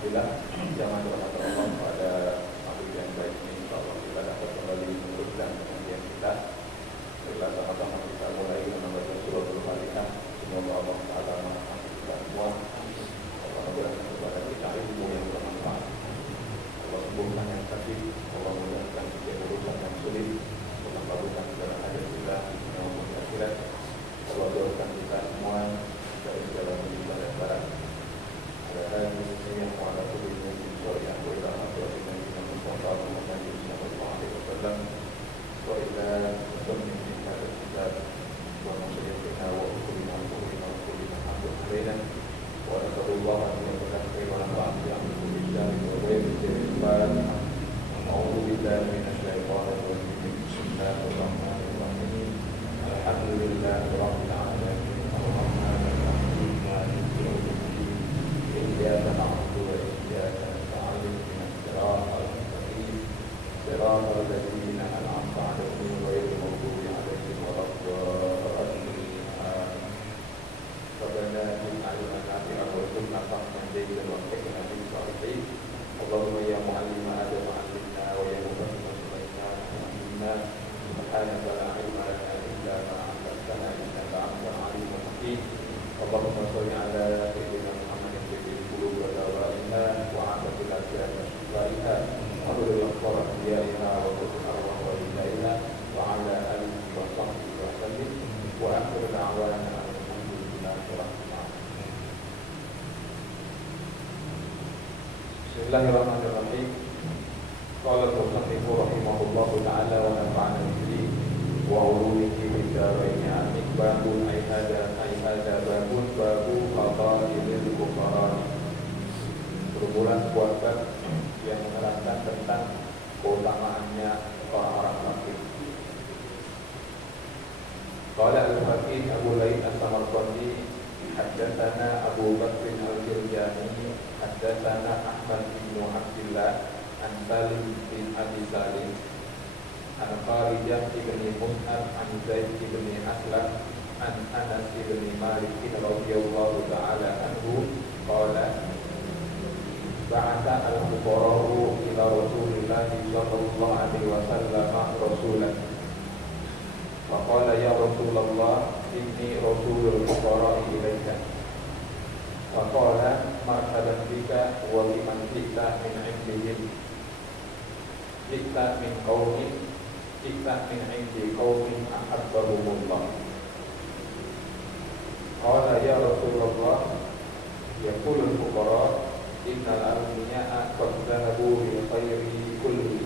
Alhamdulillah, jangan berkata Allah pada pagi yang baik ini, insyaAllah kita dapat kembali meneruskan pengajian kita. Baiklah, sama-sama kita mulai dengan membaca surah Al-Fatihah. Semoga Allah Ta'ala merahmati kita semua. Allah memberikan kepada kita ilmu yang bermanfaat. Allah sembuhkan yang sakit, Allah mudahkan setiap urusan yang sulit, Allah kabulkan segala hajat kita maupun akhirat. Allah doakan kita semua dari segala musibah dan barat. Ada yang mu'ala kullinya Bismillah wa ila hafidina Bina Mustafa Muhammad sallallahu alaihi wasallam wa ila sunni kita kitab wa masyarakat wa ukulina hamdu alaina wa nasallallahu alaihi wa sallam wa nafa'an bi'amdu billahi wa ghairi sirifat a'udhu billahi minasyaitanir rajim bismillahirrahmanirrahim alhamdulillahi rabbil alamin arrahmanir rahim maliki yaumiddin iyyaka na'budu wa iyyaka nasta'in ihdinas siratal mustaqim siratal ladzina an'amta 'alaihim ghairil maghdubi 'alaihim waladdallin Rabbana ij'alna nafi'an warzuqna fahman jayyid wa qina bis-salihin Allahumma ya mu'allima Adam 'allimna wa ya mufassira Sulaiman 'allimna subhanaka la 'ilma lana illa ma 'allamtana innaka antal 'alimul hakim Allahumma shalli 'ala sayyidina Muhammadin fil qulub wa dawaiha wa 'afatil abdan wa shifaiha wa hudul aqrar biyaiha wa qul arwah wa ilaiha wa 'ala alihi wa sahbihi wa sallim wa akhir da'wana alhamdulillahi rabbil alamin. Bismillahirrahmanirrahim. Qala al-musannif rahimahullahu ta'ala wa nafa'ana bihi wa 'ulumihi fid dharain amin. Babun ay hada babun babu qada'il fuqara. Bermula sebuah bab yang menerangkan tentang keutamaannya orang-orang fakir. Qala al-Faqih Abu Laith As-Samarqandi haddatsana Abu Bakr al-Firjani haddatsana Ahmad bin Abdullah an Salim bin Abi Salim an Kharijah bin Mus'ab an Zaid bin Aslam an Anas bin Malik radhiyallahu ta'ala anhu qala ba'atha al-fuqara'u ila Rasulillah sallallahu alaihi wasallam rasulan wa qala ya Rasulullah inni rasulul fuqara'i ilaika wa qala marhaban bika wa liman jita min 'indihim jita min qaumin jita min 'indi qaumin ahabbahumullah qala ya Rasulullah yaqulul fuqara' innal aghniya'a qad dhahabu bil khairi kulli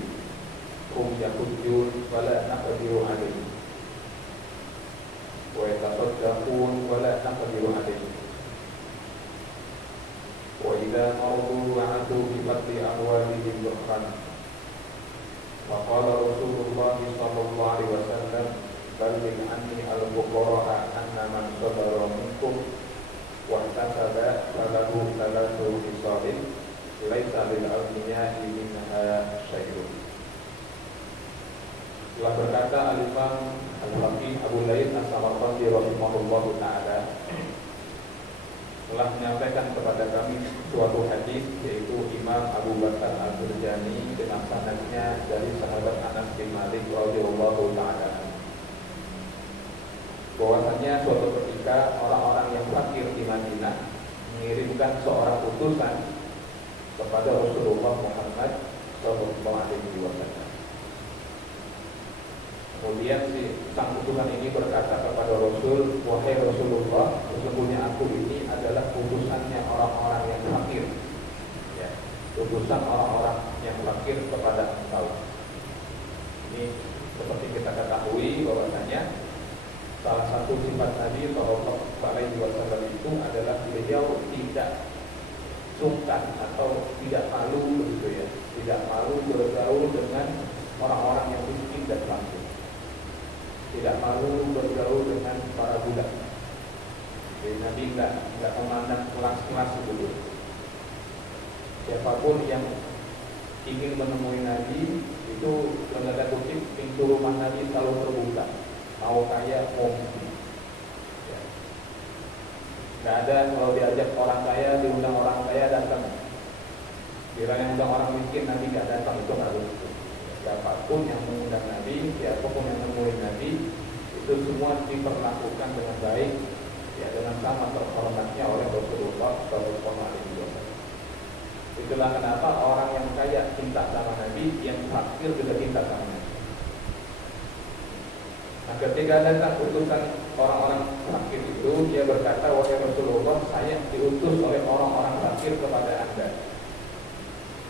hum yahujjun fala naqdiru 'alayhi wa yatasaddaqun wala naqdiru 'alayhi wa idza maradu 'atu bi fadli amwalihim dhurran wa qala Rasulullah sallallahu alaihi wasallam balligh anni al-fuqara'a anna man sabara minkum wa tasaba falahu thalathu hisalin laisa lil aghniya'i minha syai'un. Telah berkata Al-Imam Al-Faqih Abu Laith As-Samarqandi rahimahullahu ta'ala telah menyampaikan kepada kami suatu hadis, yaitu Imam Abu Bakar Al-Firjani dengan sanadnya dari sahabat Anas bin Malik radhiyallahu ta'ala bahwasanya suatu ketika orang-orang yang fakir di Madinah mengirimkan seorang utusan kepada Rasulullah Muhammad sallallahu alaihi wasallam. Kemudian si sang utusan ini berkata kepada Rasul, wahai Rasulullah, sesungguhnya aku ini adalah utusannya orang-orang yang fakir, ya, utusan orang-orang yang fakir kepada engkau. Ini seperti kita ketahui bahwasanya salah satu sifat Nabi Sallallahu Alaihi Wasallam itu adalah beliau tidak sungkan atau tidak malu begitu ya, tidak malu bergaul dengan orang-orang yang miskin dan mampu. Tidak malu bergaul dengan para budak. Jadi Nabi tidak memandang kelas-kelas itu. Siapapun yang ingin menemui Nabi itu dalam tanda kutip pintu rumah Nabi selalu terbuka. Mau kaya mau miskin. Ya. Gak ada kalau diajak orang kaya, diundang orang kaya datang. Kira yang undang orang miskin Nabi gak datang, itu nggak lucu. Siapapun yang mengundang Nabi, siapapun yang menemui Nabi, itu semua diperlakukan dengan baik, ya dengan sama terhormatnya oleh Rasulullah Shallallahu Alaihi Wasallam. Itulah kenapa orang yang kaya cinta sama Nabi, yang fakir juga cinta sama Nabi. Nah, ketika datang utusan orang-orang fakir itu, dia berkata, wahai Rasulullah, saya diutus oleh orang-orang fakir kepada Anda.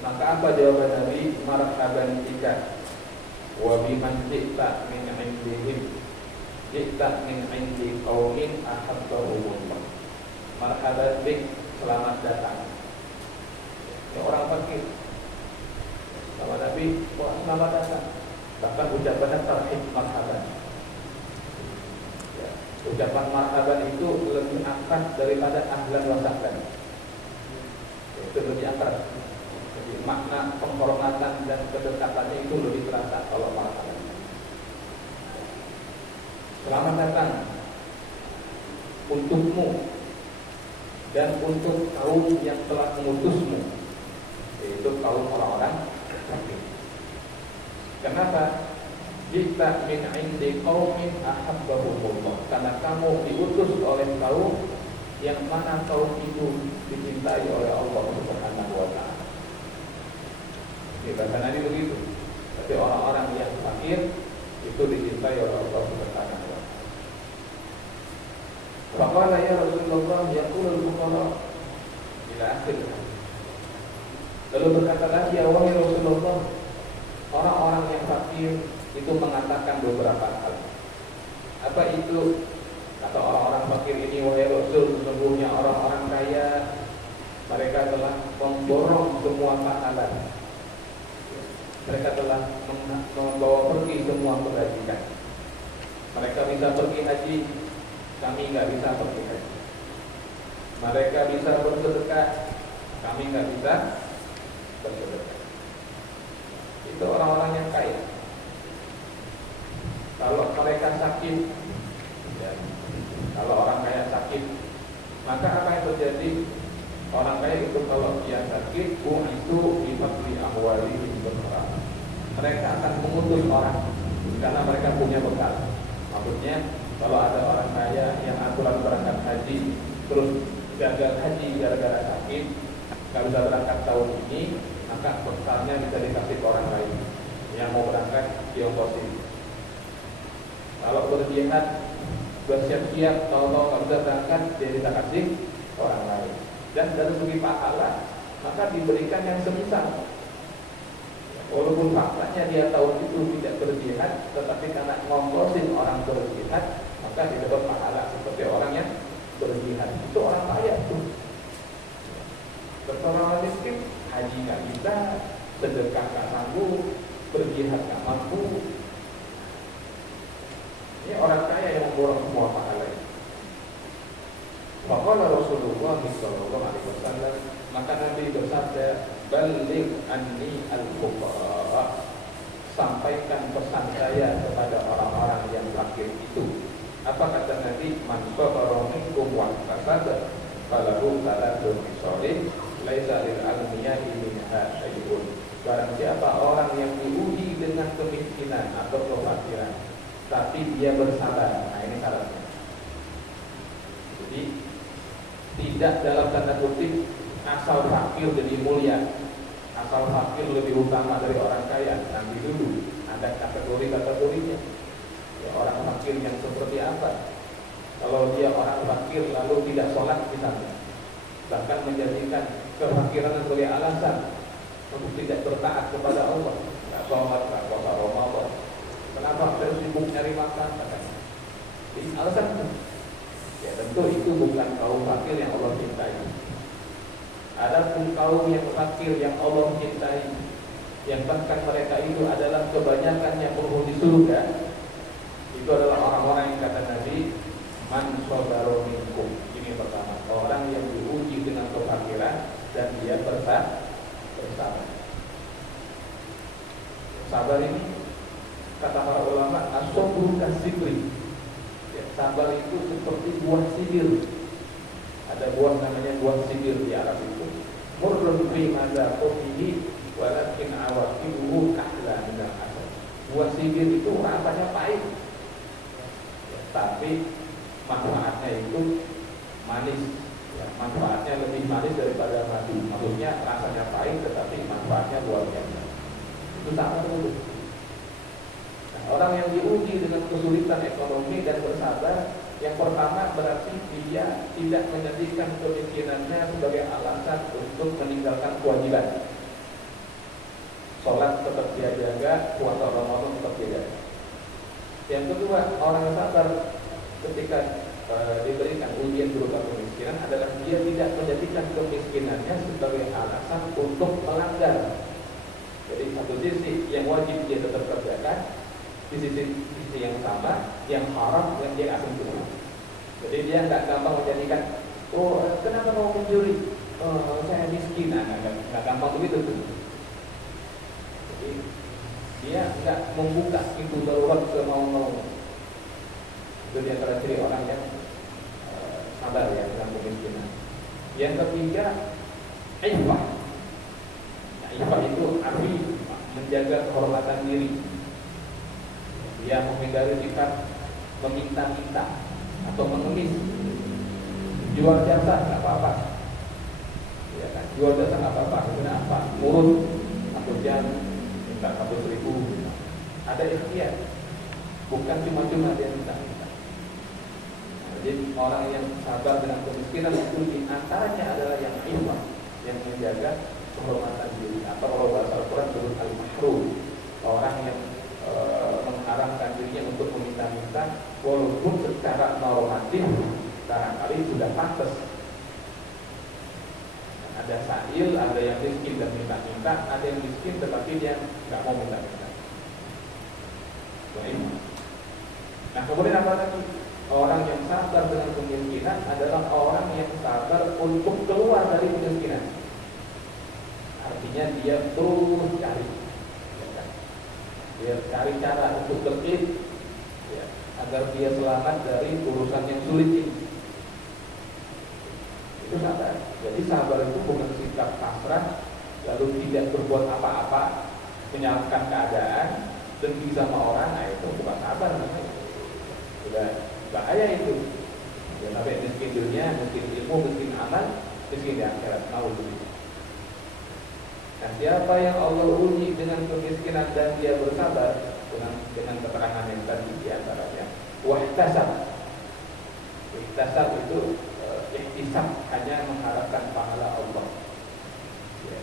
Maka apa jawaban Nabi? Marhaban bika wa biman ji'ta min 'indihim ji'ta min 'indi qaumin ahabbahumullah. Marhaban bik, selamat datang. Ya, orang fakir. Sama Nabi, wah selamat datang. Bahkan ucapannya tarhib marhaban. Ya, ucapan marhaban itu lebih angkat daripada ahlan wa sahlan. Itu lebih angkat. Makna penghormatan dan kedekatannya itu lebih terasa kalau marhaban. Selamat datang untukmu dan untuk kaum yang telah mengutusmu, yaitu kaum orang-orang kafir. Kenapa? Jika min 'indi qaumin ahabbahumullah, karena kamu diutus oleh kaum yang mana kaum itu dicintai oleh Allah Subhanahu wa taala. Bahasa Nabi begitu. Tapi orang-orang yang fakir itu dicintai oleh Allah Subhanahu wa taala. Faqala ya Rasulullah yaqulul fuqara ila akhir. Lalu berkata lagi, ya wahai Rasulullah, orang-orang yang fakir itu mengatakan beberapa hal. Apa itu? Kata orang-orang fakir ini, wahai Rasul, sesungguhnya orang-orang kaya mereka telah memborong semua pahala. Mereka telah membawa pergi semua kebajikan. Mereka bisa pergi haji, kami nggak bisa pergi haji. Mereka bisa bersedekah, kami nggak bisa bersedekah. Itu orang-orang yang kaya. Kalau mereka sakit, ya, kalau orang kaya sakit, maka apa yang terjadi? Orang kaya itu kalau dia sakit, itu bifadli ahwalihim berkara. Mereka akan mengutus orang karena mereka punya bekal. Maksudnya, kalau ada orang kaya yang aturan berangkat haji, terus gagal haji gara-gara sakit, nggak bisa berangkat tahun ini, maka bekalnya bisa dikasih ke orang lain yang mau berangkat diongkosin. Kalau berjihad, bersiap-siap, tahu-tahu nggak bisa berangkat, dia bisa kasih orang lain. Dan dari segi pahala, maka diberikan yang semisal. Walaupun faktanya dia tahun itu tidak berjihad, tetapi karena ngongkosin orang berjihad, maka dia dapat pahala seperti orang yang berjihad. Itu orang kaya tuh. Orang miskin, haji nggak bisa, sedekah nggak sanggup, berjihad nggak mampu. Ini orang kaya yang memborong semua pahala itu. Maka Rasulullah Sallallahu Alaihi Wasallam, maka Nabi bersabda, "Baligh anni al-fuqara." Sampaikan pesan saya kepada orang-orang yang fakir itu. Apa kata Nabi? "Man sabara minkum wa kasaba falahu salatun bisolih, laisa lil aghniya'i minha syai'un." Barang siapa orang yang diuji dengan kemiskinan atau kefakiran, tapi dia bersabar. Nah, ini syaratnya. Jadi tidak dalam tanda kutip asal fakir jadi mulia, asal fakir lebih utama dari orang kaya. Nanti dulu ada kategori-kategorinya. Ya, orang fakir yang seperti apa? Kalau dia orang fakir lalu tidak sholat misalnya, bahkan menjadikan kefakiran sebagai alasan untuk tidak bertaat kepada Allah, nggak sholat, nggak puasa Ramadan. Kenapa? Saya sibuk nyari makan katanya. Jadi alasan itu. Ya tentu itu bukan kaum fakir yang Allah cintai. Adapun kaum yang fakir yang Allah cintai, yang bahkan mereka itu adalah kebanyakan yang penghuni surga, itu adalah orang-orang yang kata Nabi, "Man sabara minkum." Ini pertama, orang yang diuji dengan kefakiran dan dia bersabar. Sabar ini kata para ulama, as-sabru kasibri. Sabar itu seperti buah sibir. Ada buah namanya buah sibir di Arab itu. murrun fi madzaqatihi walakin awaqibuhu ahla min al-asal. Buah sibir itu rasanya pahit, ya, tapi manfaatnya itu manis, ya, manfaatnya lebih manis daripada madu. Maksudnya rasanya pahit tetapi manfaatnya luar biasa. Itu sama dulu. Nah, orang yang diuji dengan kesulitan ekonomi dan bersabar, yang pertama berarti dia tidak menjadikan kemiskinannya sebagai alasan untuk meninggalkan kewajiban. Sholat tetap dia jaga, puasa Ramadan tetap dia jaga. Yang kedua, orang yang sabar ketika diberikan ujian berupa kemiskinan adalah dia tidak menjadikan kemiskinannya sebagai alasan untuk melanggar. Jadi satu sisi yang wajib dia tetap kerjakan, di sisi yang sama yang haram yang dia asumsikan. Jadi dia nggak gampang menjadikan, oh kenapa mau mencuri? Oh, saya miskin, nggak gampang begitu tuh. Jadi dia nggak membuka pintu darurat semau-mau. Itu di antara ciri orang yang sabar ya dengan kemiskinan. Yang ketiga, ifah. Nah, ifah itu arti menjaga kehormatan diri. Dia menghindari sifat meminta-minta atau mengemis. Jual jasa nggak apa-apa, ya kan? Jual jasa nggak apa-apa. Kenapa? Murut 1 jam minta 100.000. Ada ikhtiar, bukan cuma-cuma dia minta-minta. Nah, jadi orang yang sabar dengan kemiskinan itu diantaranya adalah yang ifah, yang menjaga kehormatan diri, atau kalau bahasa Al-Quran disebut al-mahrum, orang yang mengharamkan dirinya untuk meminta-minta, walaupun secara normatif barangkali sudah pantas. Ada sa'il, ada yang miskin dan minta-minta, ada yang miskin tetapi dia nggak mau minta-minta. Baik. Nah, kemudian apa lagi? Orang yang sabar dengan kemiskinan adalah orang yang sabar untuk keluar dari kemiskinan. Artinya dia terus cari, dia cari cara untuk tertib, ya, agar dia selamat dari urusan yang sulit ini. Itu sabar. Jadi sabar itu bukan sikap pasrah lalu tidak berbuat apa-apa, menyalahkan keadaan, dengki sama orang. Nah, itu bukan sabar namanya. Sudah bahaya itu. Ya, sampai miskin dunia, miskin ilmu, miskin amal, miskin di akhirat. Mau begitu. Nah, siapa yang Allah uji dengan kemiskinan dan dia bersabar dengan keterangan yang tadi di antaranya wahtasab. Wahtasab itu ihtisab, hanya mengharapkan pahala Allah. Ya,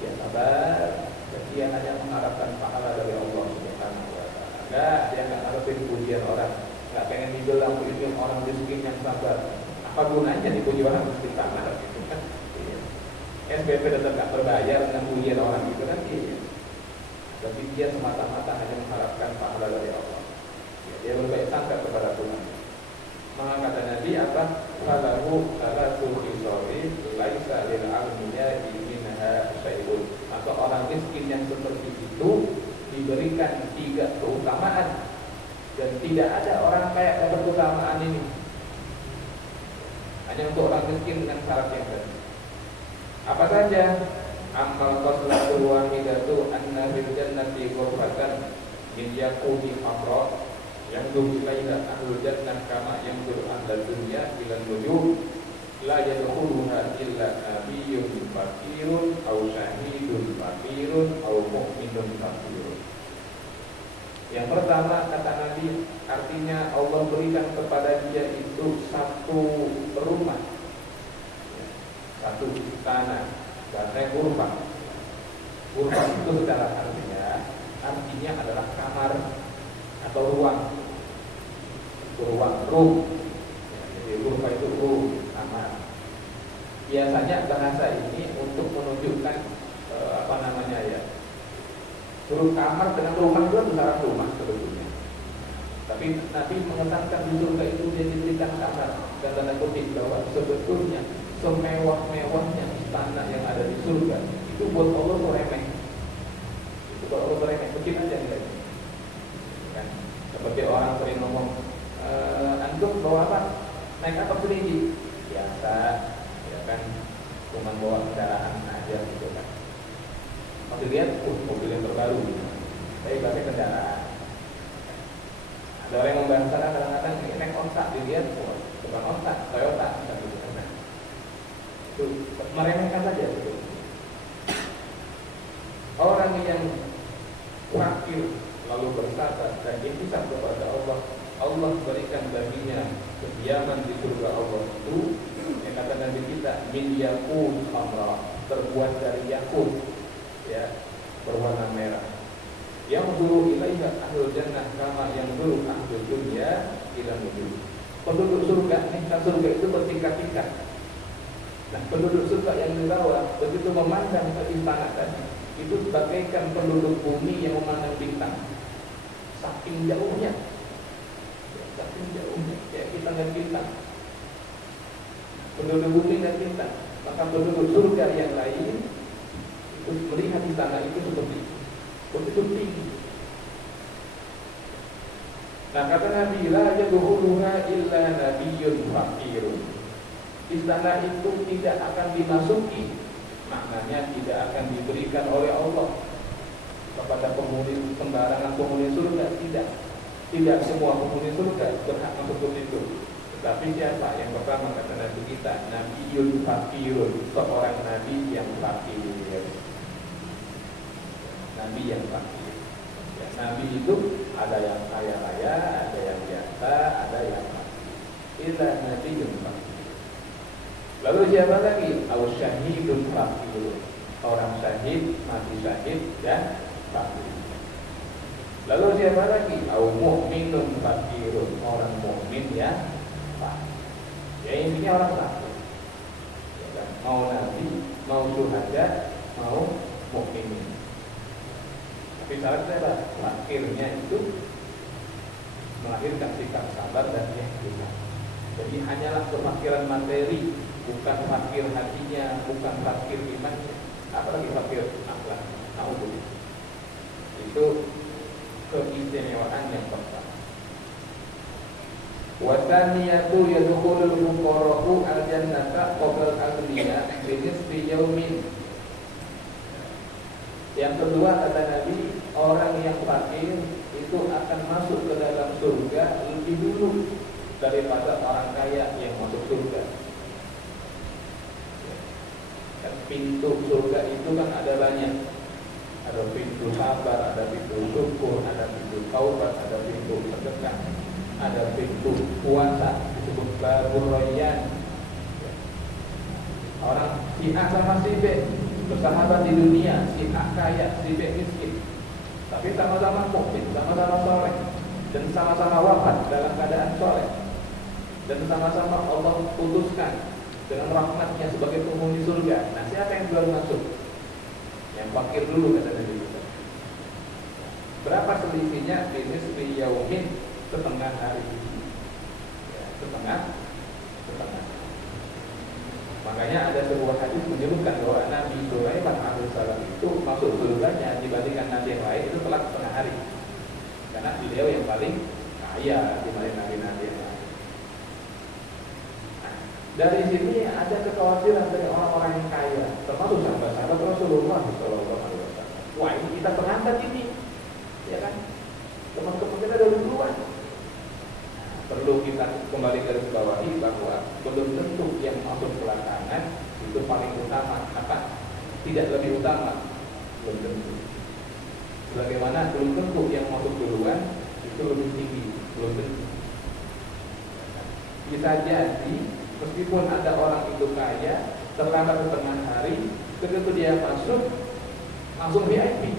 dia sabar dan dia hanya mengharapkan pahala dari Allah Subhanahu wa taala. Dia nggak ngarepin pujian orang, nggak pengen dibilang pujian orang miskin yang sabar. Apa gunanya dipuji orang miskin sabar gitu kan? SPP tetap nggak berbayar dengan pujian orang itu kan, iya. Tapi dia semata-mata hanya mengharapkan pahala dari Allah. Ya, dia berbaik sangka kepada Tuhan. Maka kata Nabi apa? Falahu salatu khisari laisa lil almiya minha syai'un. Maka orang miskin yang seperti itu diberikan 3 keutamaan dan tidak ada orang kaya dapat keutamaan ini. Hanya untuk orang miskin dengan syarat yang tadi. Apa saja? Amal qaslatul wahidatu anna fil jannati ghurfatan min yaqudi hamra yanzur ilaiha ahlul jannah kama yanzur ahlul dunya ila nujum la yadkhuluha illa nabiyyun fakirun aw syahidun fakirun aw mu'minun fakirun. Yang pertama kata Nabi, artinya Allah berikan kepada dia itu 1 rumah, 1 tanah, bahasanya ghurfah. Ghurfah itu secara artinya adalah kamar atau ruang. Room. Jadi ghurfah itu room, kamar. Biasanya bahasa ini untuk menunjukkan huruf kamar dengan rumah itu besar rumah sebetulnya. Tapi Nabi mengesankan di surga itu dia diberikan kamar, dan tanda kutip bahwa sebetulnya semewah-mewahnya istana yang ada di surga itu buat Allah remeh. Itu buat Allah remeh, mungkin aja nilai. Kan? Seperti orang sering ngomong, antum bawa apa? Naik apa sendiri? Biasa, ya kan? cuma bawa kendaraan aja gitu kan. Waktu lihat, mobil yang terbaru gitu. Tapi pakai kendaraan. Ada orang yang membahasakan kadang-kadang ini naik ontak, dilihat, bukan ontak, Toyota gitu kan. Itu meremehkan saja gitu. Orang yang fakir lalu bersabar dan ihsan kepada Allah, Allah berikan baginya kediaman di surga Allah itu yang kata Nabi kita min yakut hamra, terbuat dari yakut ya, berwarna merah. Yang dulu ilaiha ahlul jannah kama yang dulu ahlul dunya ila nujum. Penduduk surga, tingkat surga itu bertingkat-tingkat. Nah, penduduk surga yang di bawah begitu memandang ke istana tadi, itu bagaikan penduduk bumi yang memandang bintang. Saking jauhnya, kayak kita lihat bintang. Penduduk bumi dan bintang. Maka penduduk surga yang lain itu melihat istana itu seperti begitu tinggi. Nah, kata Nabi, la yadkhuluha illa nabiyyun faqirun. Istana itu tidak akan dimasuki, maknanya tidak akan diberikan oleh Allah kepada penghuni sembarangan penghuni surga. Tidak semua penghuni surga berhak masuk ke situ. Tetapi siapa? Yang pertama kata Nabi kita, nabiyyun faqirun, seorang nabi yang fakir. Nabi yang fakir. Ya, nabi itu ada yang kaya raya, ada yang biasa, ada yang fakir. Illa nabiyyun fakir. Lalu siapa lagi? Syahidun fakir. Orang syahid, mati syahid dan fakir. Lalu siapa lagi? Mu'minun fakirun. Orang mukmin ya fakir. Ya intinya orang fakir. Ya, kan? Mau nabi, mau syuhada, mau mukmin. Tapi syaratnya apa? Fakirnya itu melahirkan sikap sabar dan ikhtiar. Jadi hanyalah kefakiran materi, bukan fakir hatinya, bukan fakir imannya, apalagi fakir akhlak. Itu keistimewaan yang pertama. Wa tsaniyatu yadkhulul fuqara'u al-jannata qabla al-aghniya bi nisfi yawmin. Yang kedua kata Nabi, orang yang fakir itu akan masuk ke dalam surga lebih dulu daripada orang kaya yang masuk surga. Dan pintu surga itu kan ada banyak. Ada pintu sabar, ada pintu syukur, ada pintu taubat, ada pintu sedekah, ada pintu puasa disebut babur rayyan. Orang si A sama si B bersahabat di dunia, si A kaya, si B miskin, tapi sama-sama mukmin, sama-sama soleh, dan sama-sama wafat dalam keadaan soleh, dan sama-sama Allah putuskan dengan rahmatnya sebagai penghuni surga. Nah, siapa yang duluan masuk? Yang fakir dulu kata Nabi kita. Berapa selisihnya? Binisbi yaumin, setengah hari. Ya, setengah. Makanya ada sebuah hadis menyebutkan bahwa Nabi Sulaiman alaihissalam itu masuk surganya dibandingkan nabi yang lain itu telah setengah hari. Karena beliau yang paling kaya dibanding nabi-nabi yang lain. Nah, dari sini ada kekhawatiran dari orang-orang yang kaya, termasuk sahabat-sahabat Rasulullah SAW. Wah, ini kita terlambat ini, ya kan? Teman-teman kita udah duluan. Perlu kita kembali garis bawahi bahwa belum tentu yang masuk belakangan itu paling utama, apa? Tidak lebih utama, belum tentu. Sebagaimana belum tentu yang masuk duluan itu lebih tinggi, belum tentu. Bisa jadi meskipun ada orang itu kaya terlambat setengah hari, begitu dia masuk langsung VIP.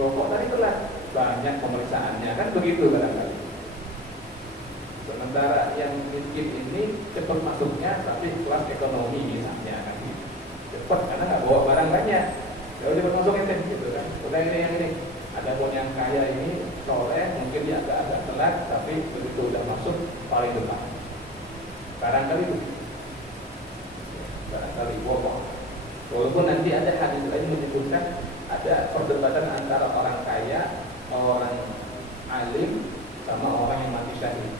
Kok tadi telat? Banyak pemeriksaannya, kan begitu barangkali. Sementara yang miskin ini cepat masuknya, tapi kelas ekonomi misalnya kan cepat karena nggak bawa barang banyak, ya cepat masuknya gitu kan. Udah ini yang ini. Ada pun yang kaya ini soleh, mungkin dia agak telat, tapi begitu udah masuk paling depan. Barangkali itu, barangkali bohong. Walaupun nanti ada hadis lain menyebutkan ada perdebatan antara orang kaya, orang alim, sama orang yang mati syahid.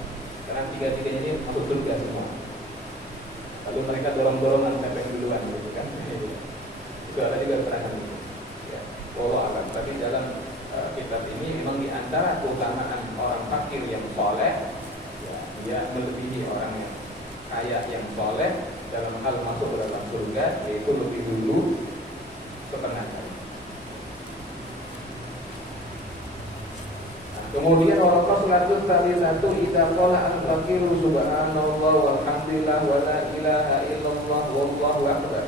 Karena tiga-tiganya ini masuk surga semua. Lalu mereka dorong-dorongan sampai duluan gitu kan. lebih dulu setengah hari. Nah, kemudian orang sholatul satu idza qala al-faqiru subhanallah walhamdulillah wa la ilaha illallah wallahu akbar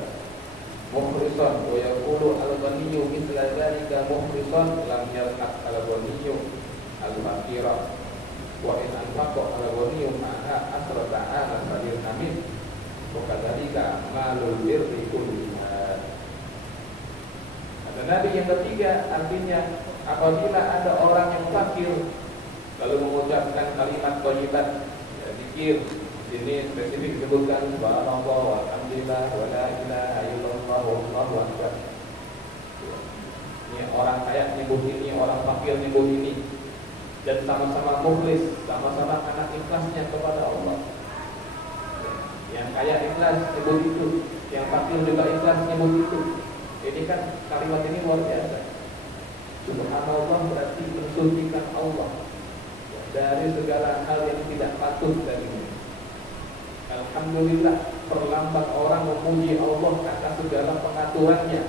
mukhrisan wa yaqulu al-ghaniyyu mithla dzalika mukhrisan lam yarqab al-ghaniyyu al-faqira wa in anfaqa al-ghaniyyu ma'a asrata ala sabil hamid wa kadzalika malul birri kulliha. Kata Nabi yang ketiga, artinya apabila ada orang yang fakir lalu mengucapkan kalimat thayyibat, ya, zikir, ini spesifik disebutkan subhanallah walhamdulillah wa la ilaha illallah wallahu akbar. Ini orang kaya nyebut ini, orang fakir nyebut ini, dan sama-sama mukhlis, sama-sama anak ikhlasnya kepada Allah. Yang kaya ikhlas nyebut itu, yang fakir juga ikhlas nyebut itu. Ini kan kalimat ini luar biasa. Subhanallah berarti mensucikan Allah dari segala hal yang tidak patut darinya. Alhamdulillah, perlambat orang memuji Allah atas segala pengaturannya.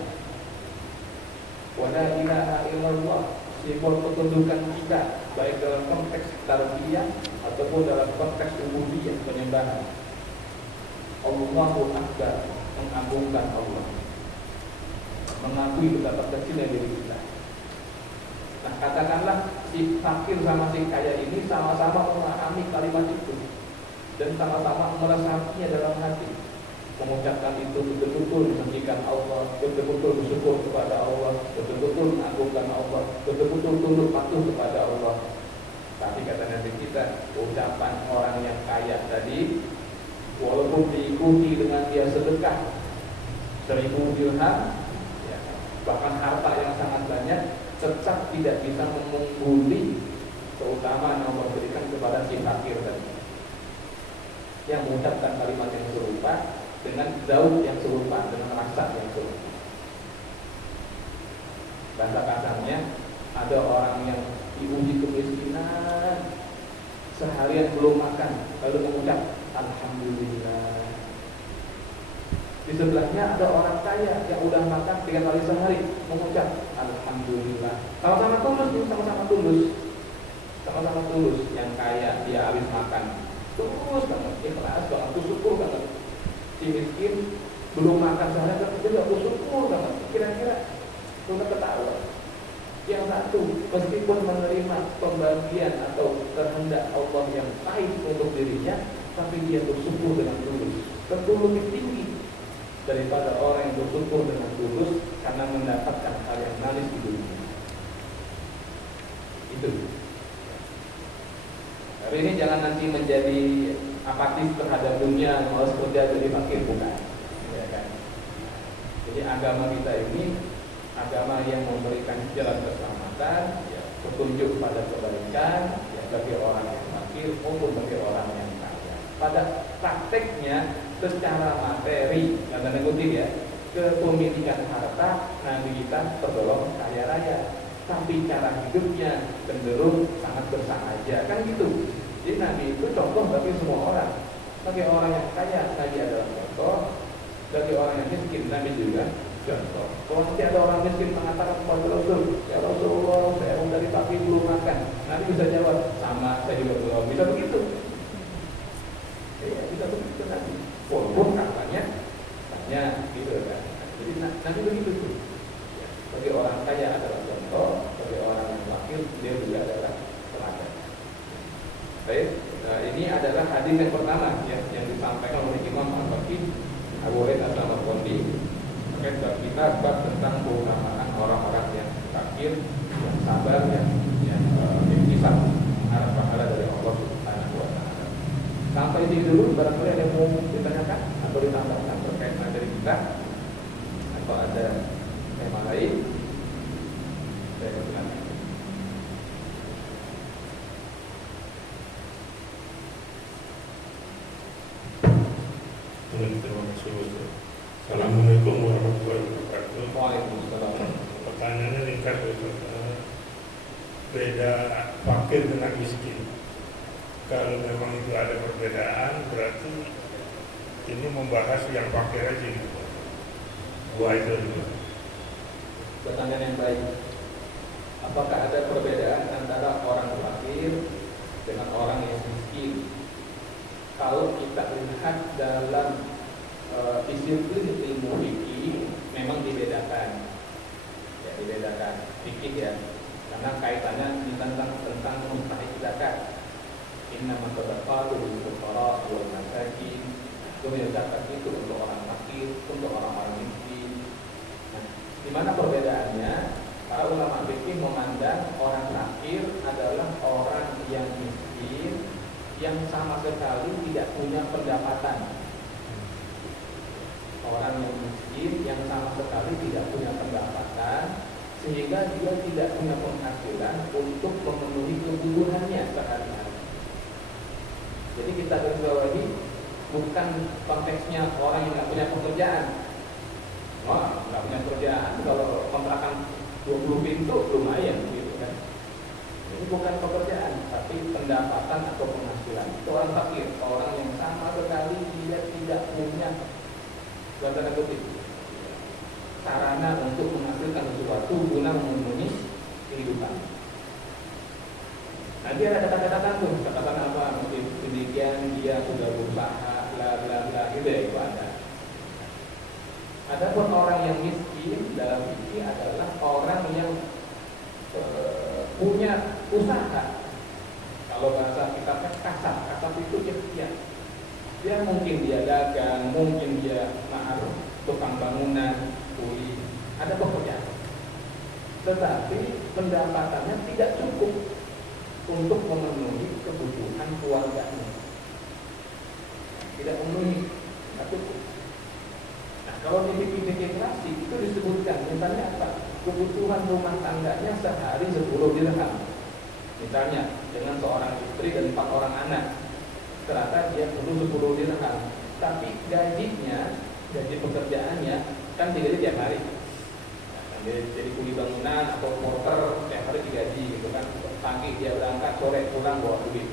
Wa la ilaha illallah, simbol ketundukan kita baik dalam konteks tarbiyah ataupun dalam konteks ubudiyah, penyembahan. Allahu akbar, mengagungkan Allah, mengakui betapa kecilnya diri kita. Nah, katakanlah si fakir sama si kaya ini sama-sama memahami kalimat itu dan sama-sama meresapinya dalam hati, mengucapkan itu betul-betul mensucikan Allah, betul-betul bersyukur kepada Allah, betul-betul mengagungkan Allah, betul-betul tunduk patuh kepada Allah. Tapi kata Nabi kita, ucapan orang yang kaya tadi, walaupun diikuti dengan dia sedekah 1000 dirham, ya, bahkan harta yang sangat banyak, tetap tidak bisa mengungguli keutamaan yang memberikan kepada si fakir tadi, yang mengucapkan kalimat yang serupa dengan daun yang serupa, dengan rasa yang serupa. Bahasa kasarnya, ada orang yang diuji kemiskinan, seharian belum makan, lalu mengucap alhamdulillah. Di sebelahnya ada orang kaya yang udah makan 3 kali sehari, mengucap alhamdulillah. Sama-sama tulus, sama-sama tulus. Sama-sama tulus. Yang kaya dia habis makan, tulus banget, ikhlas banget, bersyukur banget. Si miskin belum makan sehari, tapi dia gak bersyukur banget. Kira-kira udah ketawa. Yang satu meskipun menerima pembagian atau kehendak Allah yang baik untuk dirinya, tapi dia bersyukur dengan tulus. Tentu lebih tinggi daripada orang yang bersyukur dengan tulus karena mendapatkan hal yang manis di dunia. Itu. Hari ini jangan nanti menjadi apatis terhadap dunia, malas kerja jadi fakir, bukan. Ya kan? Jadi agama kita ini agama yang memberikan jalan keselamatan, ya, petunjuk pada kebaikan, ya, bagi orang yang fakir maupun bagi orang yang kaya. Pada prakteknya secara materi, dan tanda kutip ya, kepemilikan harta Nabi kita tergolong kaya raya, tapi cara hidupnya cenderung sangat bersahaja, kan gitu. Jadi Nabi itu contoh bagi semua orang. Bagi orang yang kaya Nabi adalah contoh, bagi orang yang miskin Nabi juga contoh. Kalau nanti ada orang miskin mengatakan kepada Rasul, ya Rasulullah, saya dari pagi belum makan, Nabi bisa jawab, sama, saya juga belum. Bisa begitu. Ya, bisa begitu Nabi. Walaupun katanya gitu kan. Jadi Nabi begitu tuh. Ya, bagi orang kaya adalah contoh, bagi orang yang fakir dia juga adalah teladan. Baik, nah, ini adalah hadis yang pertama ya, yang disampaikan oleh Imam Al-Baqi Abu Hurairah Al-Qadi terkait kita bab tentang keutamaan orang-orang yang fakir, yang sabar, yang bisa mengharap pahala dari Allah Subhanahu wa taala. Sampai di dulu, barangkali ada yang mau ditanyakan atau ditambahkan terkait materi kita, atau ada tema lain, saya persilakan. Terima kasih. Assalamualaikum warahmatullahi wabarakatuh. Waalaikumsalam. Pertanyaannya ringkas, beda fakir dengan miskin. Kalau memang itu ada perbedaan, berarti ini membahas yang fakir aja gitu. Dua itu juga. Pertanyaan yang baik. Apakah ada perbedaan antara orang fakir dengan orang yang miskin? Kalau kita lihat dalam disiplin ilmu fikih memang dibedakan, ya dibedakan fikih ya, karena kaitannya tentang mustahik zakat. Innama sadaqatu lil fuqara wal masakin. Kemudian zakat itu untuk orang fakir, untuk orang-orang miskin. Nah, di mana perbedaannya? Para ulama fikih memandang orang fakir adalah orang yang miskin yang sama sekali tidak punya pendapatan. Orang yang miskin yang sama sekali tidak punya pendapatan, sehingga dia tidak punya penghasilan untuk memenuhi kebutuhannya sehari-hari. Jadi kita garis bawahi bukan konteksnya orang yang nggak punya pekerjaan. Wah, nggak punya pekerjaan kalau kontrakan 20 pintu lumayan gitu kan. Ini bukan pekerjaan, tapi pendapatan atau penghasilan. Itu orang fakir, orang yang sama sekali dia tidak punya sarana untuk menghasilkan sesuatu guna memenuhi kehidupan. Nanti ada kata-kata tuh, kata-kata apa? Mungkin demikian dia sudah berusaha, bla bla bla gitu ya, itu ada. Adapun orang yang miskin dalam fikih adalah orang yang punya usaha. Kalau bahasa kita kasar itu ikhtiar. Dia mungkin dia dagang, mungkin dia tukang bangunan, kuli, ada pekerjaan. Tetapi pendapatannya tidak cukup untuk memenuhi kebutuhan keluarganya. Tidak memenuhi, tidak cukup. Nah, kalau di fikih klasik itu disebutkan, misalnya apa? Kebutuhan rumah tangganya sehari 10 dirham. Misalnya dengan seorang istri dan 4 orang anak, ternyata dia perlu 10 dirham. Tapi gajinya, gaji pekerjaannya kan digaji tiap hari. Nah, jadi kuli bangunan atau porter tiap hari digaji gitu kan. Pagi dia berangkat, sore pulang bawa duit.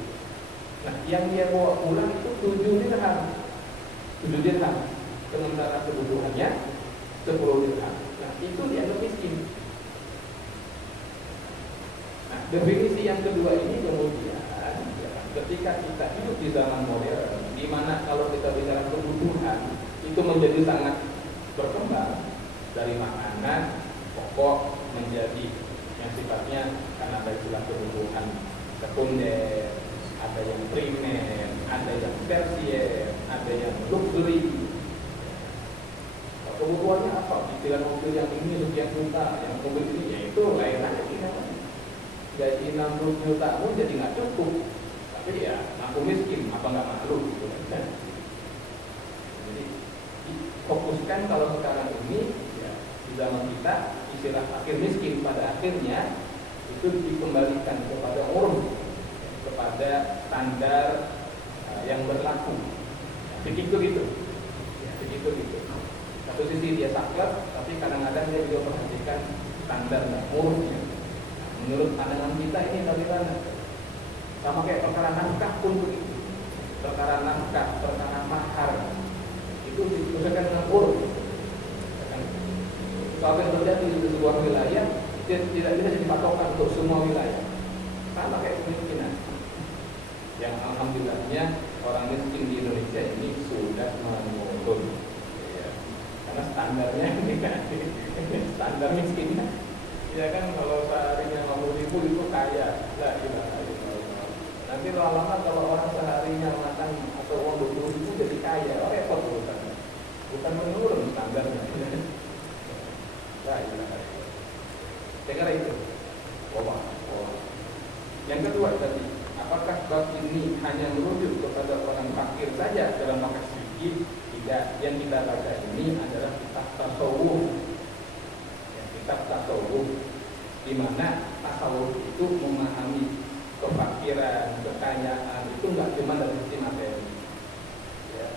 Nah, yang dia bawa pulang itu 7 dirham. 7 dirham. Sementara kebutuhannya 10 dirham. Nah, itu dianggap miskin. Nah, definisi yang kedua ini kemudian ketika kita hidup di zaman modern, di mana kalau kita bicara kebutuhan itu menjadi sangat berkembang, dari makanan pokok menjadi yang sifatnya karena ada istilah kebutuhan sekunder, ada yang primer, ada yang tersier, ada yang luxury. Kebutuhannya apa? Istilah mobil yang ini sekian juta, yang mobil ini yaitu lain lagi namanya. Gaji 60 juta pun jadi nggak cukup. Tapi ya aku miskin, apa nggak malu gitu kan? Jadi fokuskan kalau sekarang ini ya, di zaman kita istilah fakir miskin pada akhirnya itu dikembalikan kepada uruf, kepada standar yang berlaku. Begitu gitu. Ya, begitu gitu. Satu sisi dia saklek, tapi kadang-kadang dia juga perhatikan standar dan urufnya. Menurut pandangan kita ini dari mana? Sama kayak perkara nafkah pun begitu. Perkara nafkah, perkara mahar itu disesuaikan dengan uruf. Kalau yang terjadi di sebuah wilayah tidak bisa jadi patokan untuk semua wilayah. Sama kayak kemiskinan. Yang alhamdulillahnya orang miskin di Indonesia ini sudah menurun. Karena standarnya standar miskinnya ya kan, kalau seharinya 50.000 itu kaya lah, nanti lama-lama kalau orang seharinya makan atau uang 20.000 jadi kaya, repot urusannya. Bukan menurun standarnya. Saya kira itu. Yang kedua tadi, apakah bab ini hanya merujuk kepada orang fakir saja dalam konteks fikih? Tidak, yang kita baca ini adalah kitab tasawuf. Kitab tasawuf, di mana tasawuf itu memahami kefakiran, kekayaan itu nggak cuma dari sisi materi. Ya.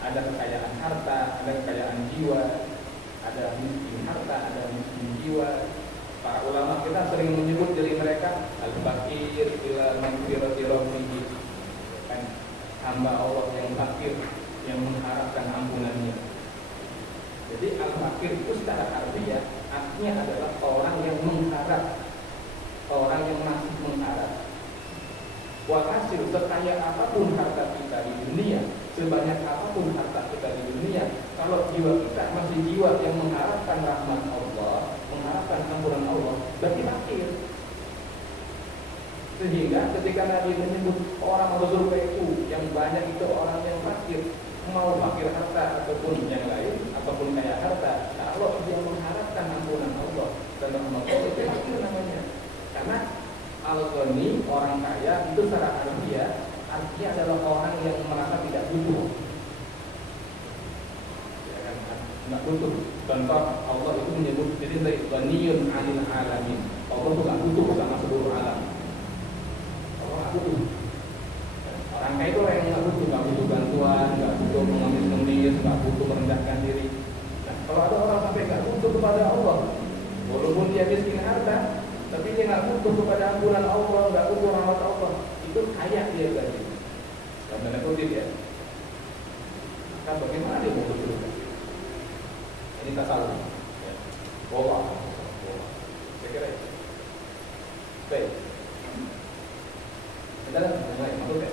Ada kekayaan harta, ada kekayaan jiwa, ada miskin harta, ada miskin jiwa. Para ulama kita sering menyebut diri mereka al-fakir ila maghfirati rabbih, kan hamba Allah yang fakir yang mengharapkan ampunannya. Jadi al-fakir itu secara harfiah artinya adalah orang yang mengharap, orang yang masih mengharap. Walhasil sekaya apapun harta kita di dunia, sebanyak apapun harta kita di dunia, kalau jiwa kita masih jiwa yang mengharapkan rahmat Allah, mengharapkan ampunan Allah, berarti fakir. Sehingga ketika Nabi menyebut orang masuk surga itu yang banyak itu orang yang fakir, mau fakir harta ataupun yang lain, ataupun kaya harta, kalau dia mengharapkan ampunan Allah dan rahmat Allah, itu fakir namanya. Karena al-ghani, orang kaya itu secara harfiah artinya adalah orang yang merasa tidak butuh. Ya kan? Tidak butuh. Contoh Allah itu menyebut jadi dari ghaniyun 'anil 'alamin. Allah itu tidak butuh sama seluruh alam. Allah tidak butuh. Orang kaya itu orang yang tidak butuh bantuan, tidak butuh mengemis-ngemis, tidak butuh merendahkan diri. Nah, kalau ada orang sampai tidak butuh kepada Allah, walaupun dia miskin harta, tapi dia nggak butuh kepada ampunan Allah, nggak butuh rahmat Allah, itu kaya dia berarti. Dalam tanda kutip ya. Maka bagaimana dia mau bersyukur? Ini tasawuf. Ya. Allah. Saya kira itu. Baik. Kita lihat yang lain, masuk ya.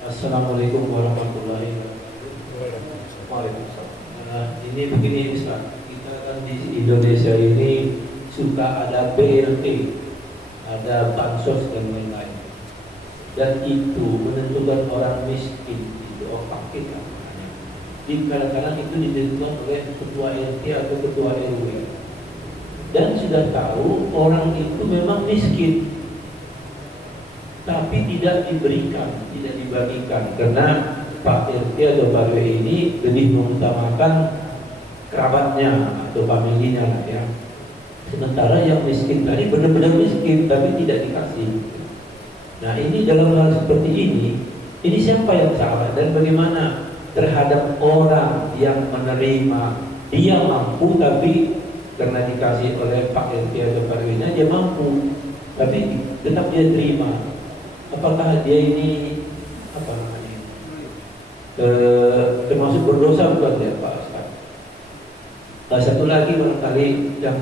Assalamualaikum warahmatullahi wabarakatuh. Waalaikumsalam. Ini begini Ustaz, kita kan di Indonesia ini suka ada BLT, ada bansos dan lain-lain, dan itu menentukan orang miskin itu orang fakir. Di kadang-kadang itu ditentukan oleh ketua RT atau ketua RW, dan sudah tahu orang itu memang miskin, tapi tidak diberikan, tidak dibagikan, karena Pak RT atau Pak RW ini lebih mengutamakan kerabatnya atau familinya lah ya. Sementara yang miskin tadi benar-benar miskin tapi tidak dikasih. Nah ini dalam hal seperti ini siapa yang salah dan bagaimana terhadap orang yang menerima dia mampu tapi karena dikasih oleh Pak RT atau Pak RW-nya dia mampu tapi tetap dia terima. Apakah dia ini apa namanya termasuk berdosa bukan ya Pak Ustaz? Satu lagi barangkali yang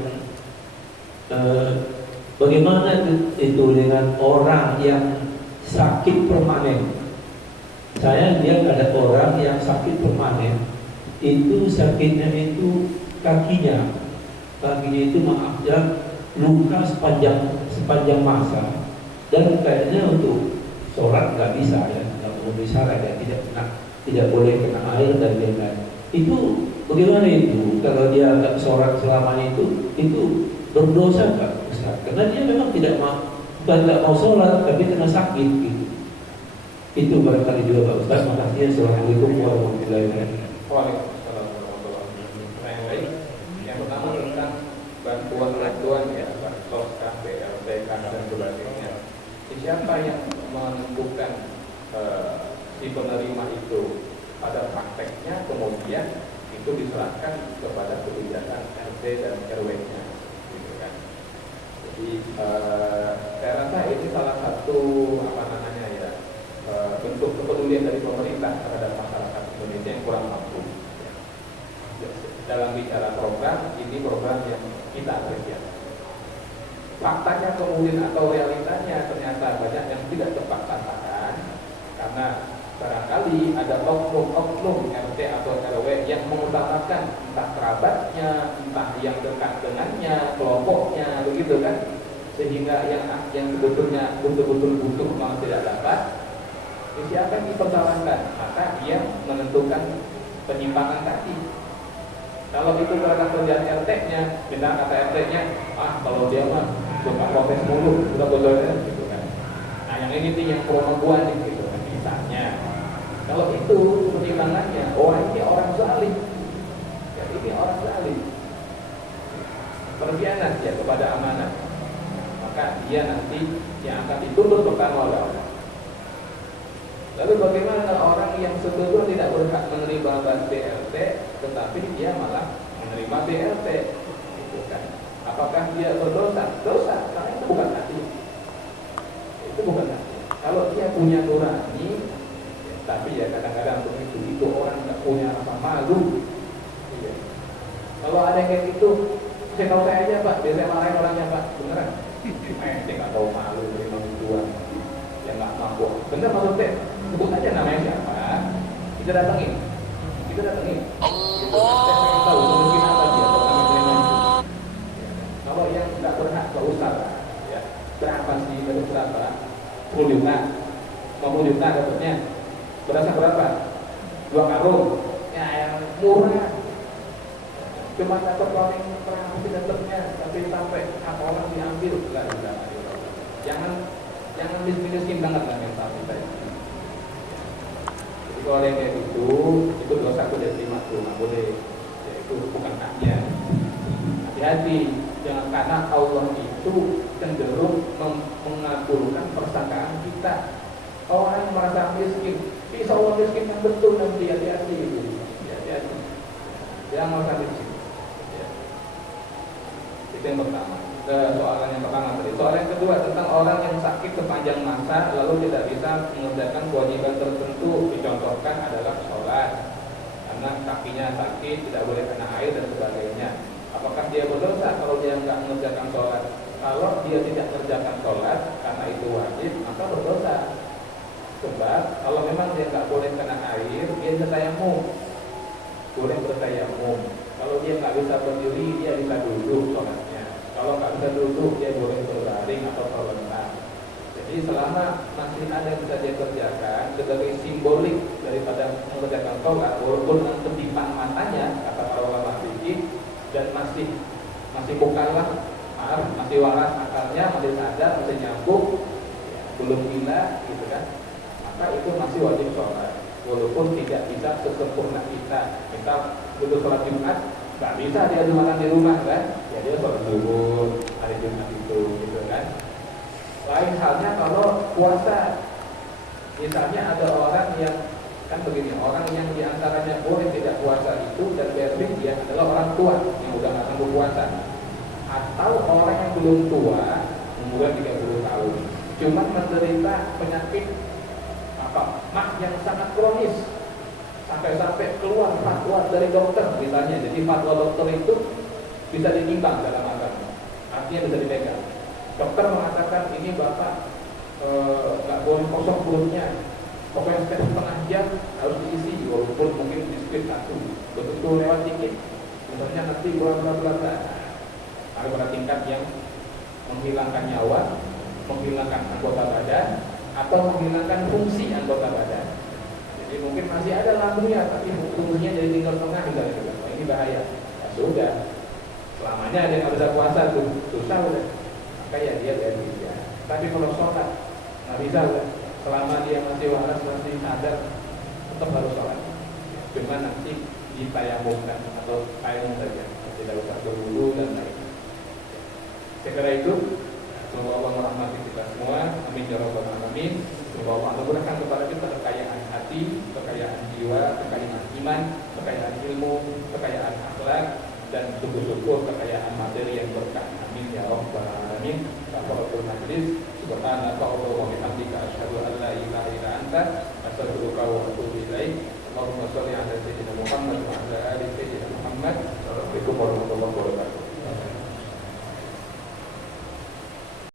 bagaimana itu dengan orang yang sakit permanen? Saya lihat ada orang yang sakit permanen, itu sakitnya itu kakinya itu maaf ya luka sepanjang masa. Dan kayaknya untuk sholat nggak bisa ya, nggak memenuhi syarat ya, tidak boleh kena air dan lain-lain. Itu bagaimana itu? Kalau dia nggak sholat selama itu berdosa nggak Ustaz? Karena dia memang bukan nggak mau sholat, tapi kena sakit gitu. Itu barangkali juga Pak Ustaz. Makasih. Assalamualaikum warahmatullahi wabarakatuh. Waalaikumsalam warahmatullahi wabarakatuh. Yang lain, yang pertama tentang bantuan ya, bansos, BLT, dan sebagainya. Siapa yang menentukan si penerima itu pada prakteknya, kemudian itu diserahkan kepada kebijakan RT dan RW-nya, gitu kan? Jadi saya rasa ini salah satu bentuk kepedulian dari pemerintah terhadap masyarakat Indonesia yang kurang mampu. Dalam bicara program, ini program yang kita apresiasi. Faktanya kemudian atau realitanya ternyata banyak yang tidak tepat sasaran karena barangkali ada oknum RT atau RW yang mengutamakan entah kerabatnya, entah yang dekat dengannya, kelompoknya, begitu kan, sehingga yang sebetulnya betul-betul butuh malah tidak dapat. Siapa yang dipersalahkan? Maka dia menentukan penyimpangan tadi. Kalau itu karena kerjaan RT-nya, benar kata RT-nya, kalau dia mah suka protes mulu, sudah bodohnya, gitu kan. Nah yang ini nih yang perempuan gitu kan, misalnya. Kalau itu pertimbangannya, ini orang zalim, ya ini orang zalim, berkhianat ya kepada amanah, maka dia nanti yang akan dituntut pertama oleh Allah. Lalu bagaimana orang yang sebetulnya tidak berhak menerima BLT, tetapi dia malah menerima BLT, gitu kan? Apakah dia berdosa? Dosa, karena itu bukan hati. Itu bukan hati. Kalau dia punya nurani, ya, tapi ya kadang-kadang begitu orang nggak punya rasa malu. Iya. Kalau ada yang kayak gitu, saya tahu saya aja Pak, biasanya marahin orangnya Pak, beneran. Dia nggak tahu malu terima gituan, yang nggak mampu. Bener maksudnya, sebut aja namanya siapa, kita datangin. Saya pengen tahu mungkin apa dia pertama terima itu. Kalau yang nggak berhak nggak usah lah. Ya. Berapa sih? Berapa? 10 juta, 50 juta dapatnya. Berasa berapa? 2 karung. Ya yang murah. Cuma dapat paling berapa sih dapatnya? Tapi sampai hak orang diambil lah. Jangan miskin banget lah mental kita. Kalau yang kayak gitu, itu dosa aku udah terima tuh, nggak boleh. Ya, itu bukan haknya. Hati-hati, jangan karena Allah itu cenderung mengabulkan persangkaan kita. Orang merasa miskin, bisa Allah miskin yang betul nanti hati-hati itu. Hati-hati, jangan merasa miskin. Ya. Itu yang pertama. Soalan yang pertama tadi. Soalan yang kedua tentang orang yang sakit sepanjang masa lalu tidak bisa mengerjakan kewajiban tertentu. Dicontohkan adalah sholat, karena kakinya sakit, tidak boleh kena air dan sebagainya. Apakah dia berdosa kalau dia nggak mengerjakan sholat? Kalau dia tidak mengerjakan sholat karena itu wajib, maka berdosa. Sebab kalau memang dia nggak boleh kena air, dia bertayamum. Boleh bertayamum. Kalau dia nggak bisa berdiri, dia bisa duduk sholatnya. Kalau nggak bisa duduk, dia boleh berbaring atau terlentang. Jadi selama masih ada yang bisa dia kerjakan sebagai simbolik daripada mengerjakan sholat, walaupun dengan kedipan matanya, kata para ulama fikih, dan masih bukanlah masih waras akalnya, masih sadar, masih nyambung, belum gila, gitu kan? Maka itu masih wajib sholat, walaupun tidak bisa sesempurna kita. Kita butuh sholat Jumat, nggak bisa dia makan di rumah kan? Ya dia sholat zuhur hari Jumat itu, gitu kan? Lain halnya kalau puasa, misalnya ada orang yang kan begini, orang yang diantaranya boleh tidak puasa itu dan berarti dia adalah orang tua yang udah nggak sanggup puasa, atau orang yang belum tua, umurnya 30 tahun, cuma menderita penyakit mah yang sangat kronis, sampai keluar fatwa dari dokter misalnya. Jadi fatwa dokter itu bisa ditimbang dalam agama, artinya bisa dipegang. Dokter mengatakan ini bapak nggak boleh kosong perutnya, pokoknya setiap setengah jam harus diisi, walaupun mungkin di satu betul-betul lewat dikit, misalnya nanti bla ada pada tingkat yang menghilangkan nyawa, menghilangkan anggota badan, atau menghilangkan fungsi anggota badan. Jadi mungkin masih ada lambungnya, tapi fungsinya jadi tinggal tengah misalnya. Nah, ini bahaya. Ya sudah, selamanya ada yang nggak bisa puasa tuh, susah udah. Kayak dia bisa. Tapi kalau sholat nggak bisa lah. Selama dia masih waras, masih sadar, tetap harus sholat. Cuma nanti ditayamumkan atau tayamum saja, tidak usah berwudu dan lain. Saya kira itu. Semoga Allah merahmati kita semua. Amin ya rabbal alamin. Semoga Allah anugerahkan kepada kita kekayaan hati, kekayaan jiwa, kekayaan iman, kekayaan ilmu, kekayaan akhlak, dan syukur-syukur kekayaan materi yang berkah. Amin ya rabbal alamin. Kafaratul majlis. Subhanaka Allahumma wa bihamdika asyhadu an la ilaha illa anta astaghfiruka wa atubu ilaik. Allahumma shalli ala